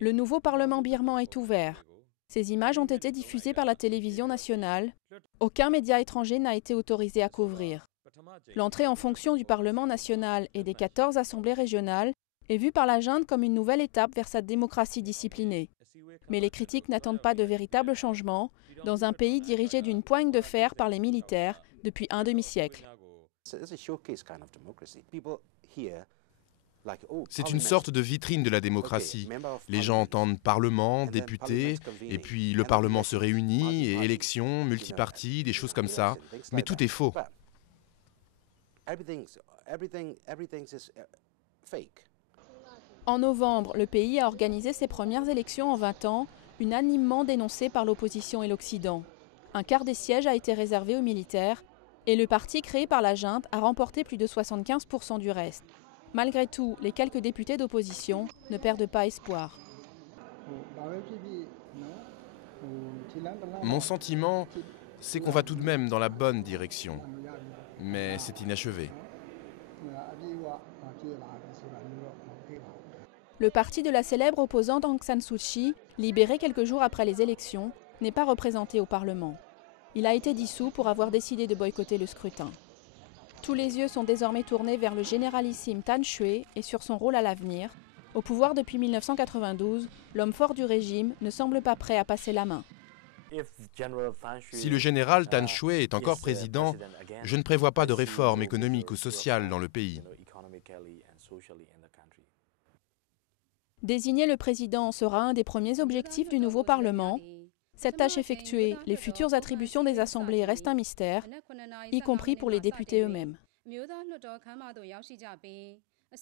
Le nouveau Parlement birman est ouvert. Ces images ont été diffusées par la télévision nationale. Aucun média étranger n'a été autorisé à couvrir. L'entrée en fonction du Parlement national et des 14 assemblées régionales est vue par la junte comme une nouvelle étape vers sa démocratie disciplinée. Mais les critiques n'attendent pas de véritables changements dans un pays dirigé d'une poigne de fer par les militaires depuis un demi-siècle. C'est une sorte de vitrine de la démocratie. Les gens entendent Parlement, députés, et puis le Parlement se réunit, et élections, multipartis, des choses comme ça. Mais tout est faux. En novembre, le pays a organisé ses premières élections en 20 ans, unanimement dénoncées par l'opposition et l'Occident. Un quart des sièges a été réservé aux militaires et le parti créé par la junte a remporté plus de 75% du reste. Malgré tout, les quelques députés d'opposition ne perdent pas espoir. Mon sentiment, c'est qu'on va tout de même dans la bonne direction. Mais c'est inachevé. Le parti de la célèbre opposante Aung San Suu Kyi, libéré quelques jours après les élections, n'est pas représenté au Parlement. Il a été dissous pour avoir décidé de boycotter le scrutin. Tous les yeux sont désormais tournés vers le généralissime Than Shwe et sur son rôle à l'avenir. Au pouvoir depuis 1992, l'homme fort du régime ne semble pas prêt à passer la main. Si le général Than Shwe est encore président, je ne prévois pas de réforme économique ou sociale dans le pays. Désigner le président sera un des premiers objectifs du nouveau Parlement. Cette tâche effectuée, les futures attributions des assemblées restent un mystère, y compris pour les députés eux-mêmes.